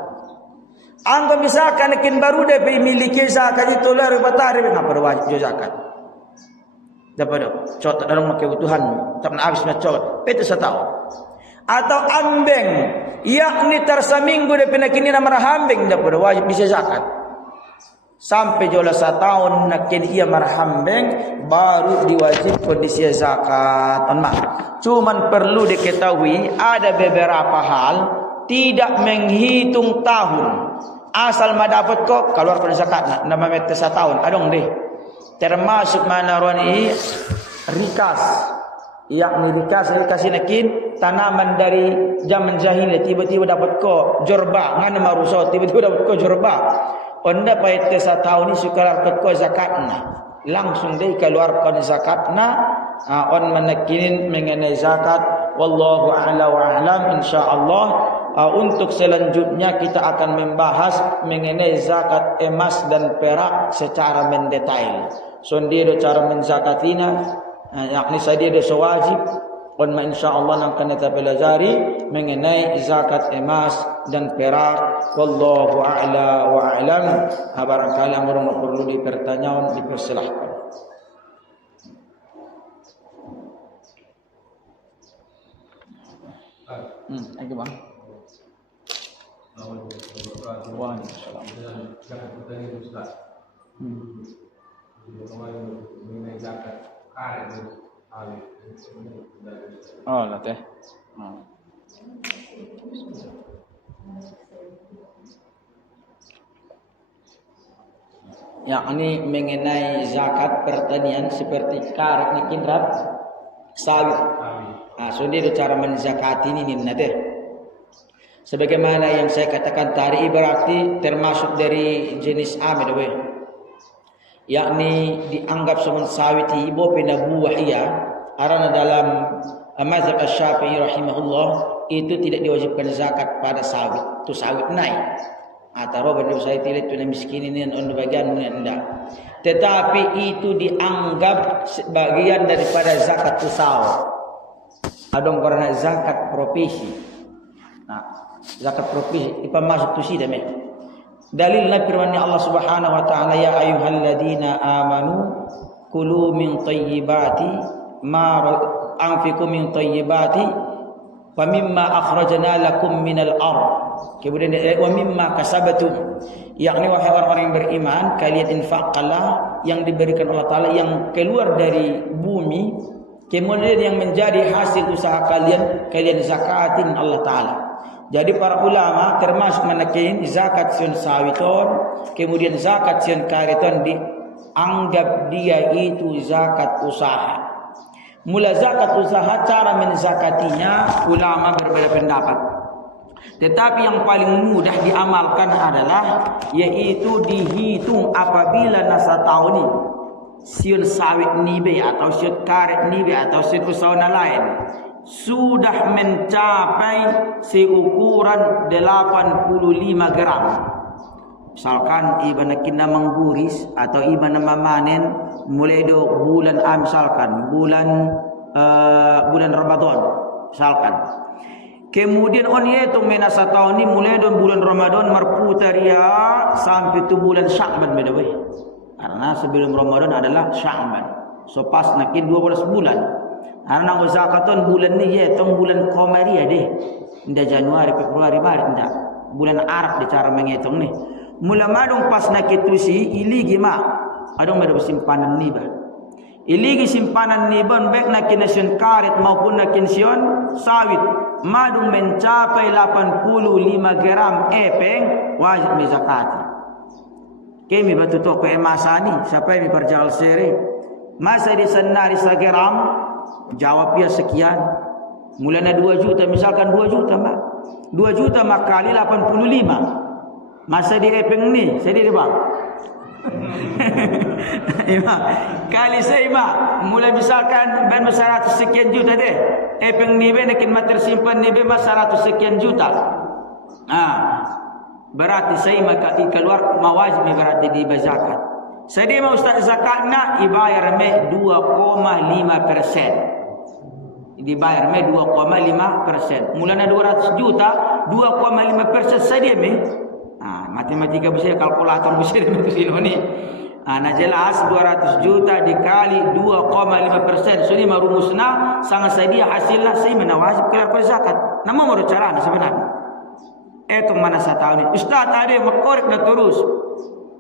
Anggo misalkan kin baru dia memiliki zakat itu lalu batari ngapa wajib zakat. Dapat contoh dalam kebutuhan tak habis macam itu setahun. Atau ambeng yakni terseminggu dia pinakini nama hambeng dapat wajib bisa zakat. Sampai jola 1 tahun nakin ia marhambeng baru diwajibkan disia zakat. Cuman perlu diketahui ada beberapa hal tidak menghitung tahun. Asal mendapat kok keluarkan zakat nama mete 1 tahun adong deh. Termasuk mana roni rikas. Yakni rikas nakin tanaman dari zaman jahiliyah tiba-tiba dapat kok jorba ngane maruso tiba-tiba dapat kok jorba. Onda paite 1 tahun ni sukar dapat kok zakatna. Langsung deh keluarkan zakatna on menakinin mengenai zakat. Wallahu a'la wa a'lam. Insyaallah untuk selanjutnya kita akan membahas mengenai zakat emas dan perak secara mendetail. So dia cara menzakatina yakni sadia dosa wajib. On insyaallah nak kena pelajari mengenai zakat emas dan perak. Wallahu a'la wa a'lam. Barangkali orang perlu dipertanyaan dipersilahkan. Lagi bang. Waalaikumsalam. Oh, lah teh. Yakni mengenai zakat pertanian seperti karet nakin rap sawit. So dia cara menzakati ini nate. Sebagaimana yang saya katakan tadi berarti termasuk dari jenis amedwe. Yakni dianggap semen sawit ibu pina buah ia. Karena dalam mazhab Asy-Syafi'i rahimahullah itu tidak diwajibkan zakat pada sawit. Tu sawit naik. Atau benda saya tidak tu miskin ini on bagian anda. Tetapi itu dianggap sebagian daripada zakat usaha. Adong karena zakat profesi. Nah, zakat profesi ipa masuk tu si deme. Dalilnya firman Allah Subhanahu wa taala ya ayyuhalladzina amanu kulu min thayyibati ma anfiqu min thayyibati wa mimma akhrajna lakum minal ardh. Kemudian wa mimma kasabtum, yakni wahai orang-orang yang beriman kalian infakkanlah yang diberikan Allah taala yang keluar dari bumi, kemudian yang menjadi hasil usaha kalian zakatin Allah taala. Jadi para ulama termasuk menekin zakat sion sawiton, kemudian zakat sion kariton dianggap dia itu zakat usaha. Mula zakat usaha cara menzakatinya ulama berbeda pendapat. Tetapi yang paling mudah diamalkan adalah yaitu dihitung apabila nasa tahun sion sawit nibe atau sion karet nibe atau sion usaha lain sudah mencapai seukuran 85 gram. Misalkan iba nakina mangguris atau iba nama manen mulai do bulan misalkan bulan Ramadan misalkan. Kemudian on itu menasa tahun ini mulai do bulan Ramadan marputar ya sampai tu bulan Sya'ban bedawe. Karena sebelum Ramadan adalah Sya'ban. So pas nakin 12 bulan. Karena zakaton bulan ni ya tong bulan Qamariah deh. Nda Januari, Februari, Maret nda. Bulan Arab di cara menghitung nih. mula madung pas nak kitusi iligi ma adong ada simpanan ni ba iligi simpanan ni ban baik nak nasion karet maupun nak nasion sawit madung mencapai 85 gram epeng wajib mizakati. Kami batu toko emasa ni sampai mi perjal seri masa di senari segram jawab dia sekian mulanya 2 juta misalkan 2 juta mak 2 juta mak kali 85 masa di epeng ni saya di bang kali saya mak mulai misalkan ben 100 sekian juta deh epeng ni ben nakin tersimpan ni ben 100 sekian juta berarti saya maka keluar mawajib berarti di zakat. Saya mau ustaz zakatnya dibayar me 2,5%. Dibayar me 2,5%. Mulanya 200 juta, 2,5% saya me. Matematika bisa kalkulator bisa itu silo ni. Nah jelas 200 juta dikali 2,5%. So ini marumusna sangat saya hasilnya saya menawajib keluar zakat. Nama mau cara sebenarnya. Itu mana saya tahu ni ustaz ada makorek dah terus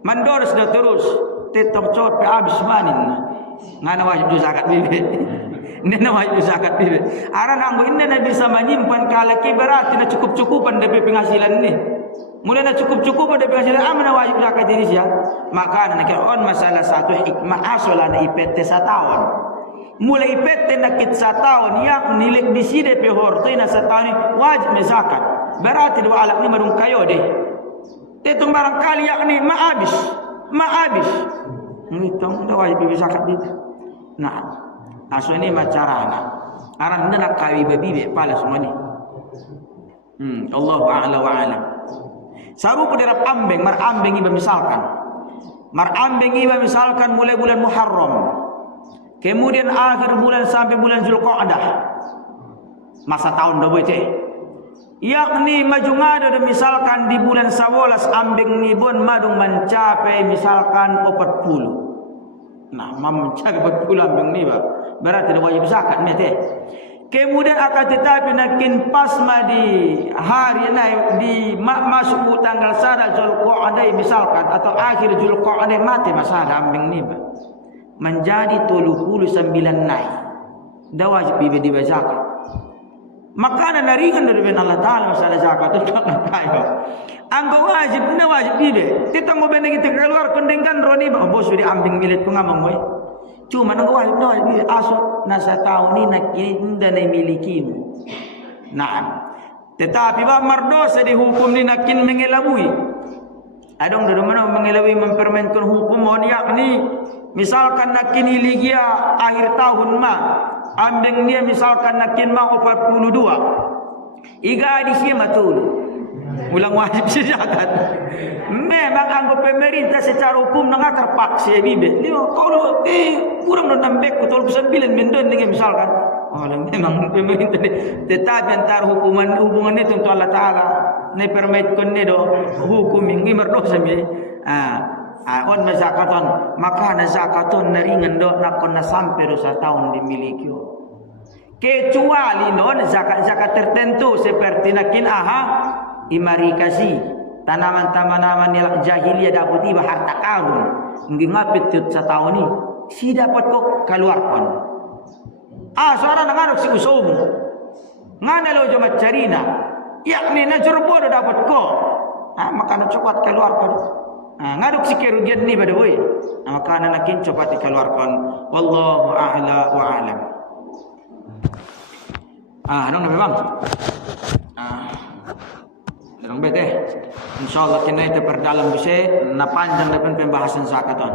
mandor dah terus tetap cot pe habis manin ngana wajib zakat bibi nena wajib zakat bibi aran anggo inna na bisa menyimpan kalaki berarti na cukup-cukupan dari penghasilan ni mulai na cukup-cukupan dari penghasilan amana wajib zakat diri sia maka nak on masalah satu hikmah asolan IPT setahun mulai IPT nakit setahun yang nilai di sini pe hortoi na setahun wajib zakat. Berarti dua alat ni marung kayo deh. Tetung barangkali yakni maabis. Ngitung dah wajib zakat dia. Nah, aso ni macarana. Aran nak kawi babi pala semua ni. Allahu a'la wa alam. Sabu puderap ambeng mar ambeng iba misalkan. Mulai bulan Muharram. Kemudian akhir bulan sampai bulan Zulqa'dah. Masa tahun dah boleh yakni majungada misalkan di bulan 11 ambeng ni pun madung mencapai misalkan 40. Nah, mencapai 40 ambeng ni berarti dah wajib zakat ni teh. Kemudian akan tetapi nakin pas di hari naik di masuk tanggal 1 Zulqa'dah misalkan atau akhir Zulqa'dah mati masa ambeng ni menjadi 39 naik. Dah wajib di zakat. Maka ada naringan dari Allah Taala masalah zakat itu nak kayo. Anggo wajib bibe. Kita mau benda kita keluar kendengkan roni bos di ambing milit pengamang moy. Cuma anggo wajib bibe aso nasa tahu ni nak inda na milikimu. Nah, tetapi mardosa dihukum ni nakin mengelabui. Adong dari mana mengelabui mempermainkan hukum mohon yakni misalkan nakin iligia akhir tahun ambeng dia misalkan nakin mau 42 iga di sia matul ulang wajib zakat memang anggo pemerintah secara hukum nang terpaksa bibe dia kalau kurang nambek betul 9 mendon dengan misalkan memang pemerintah tetapi antara hubungan itu untuk Allah Taala ne permaitkan ne do hukum ini berdosa me on mazakaton maka na zakaton naringan do nakon na sampai dosa tahun dimiliki kecuali non zakat tertentu seperti nakin imarikasi tanaman-tanaman yang jahiliyah dapat tiba harta karun ngapit setahun ni si dapat kok keluarkan seorang ngarok si usomu ngana lo jama carina yakni na jorbodo dapat kok maka na cepat keluarkan ngaduk si kerugian ni pada boy maka nakin cepat dikeluarkan wallahu a'la wa a'lam. Nong memang nong bete insyaallah kena kita perdalam bisa na panjang depan pembahasan zakaton.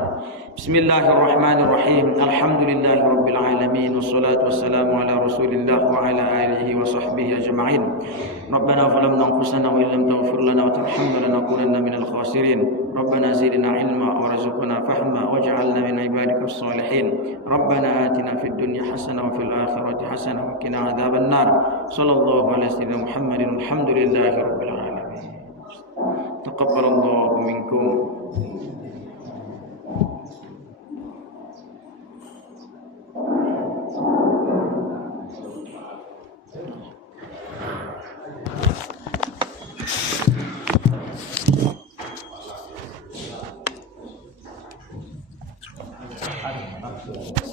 Bismillahirrahmanirrahim. Alhamdulillahirabbil alamin wassalatu wassalamu ala Rasulillah wa ala alihi wa sahbihi ajma'in. Rabbana zalamna anfusana wa illam taghfir lana wa tarhamna lanakunanna minal khasirin. Rabbana zidna ilma warzuqna fahma waj'alna min ibadika as-salihin. Rabbana atina fid dunya hasanah wa fil akhirati hasanah wa qina adzaban nar. Sallallahu alaihi wasallam Muhammadin alhamdulillahirabbil alamin. Taqabbalallahu minkum. 50.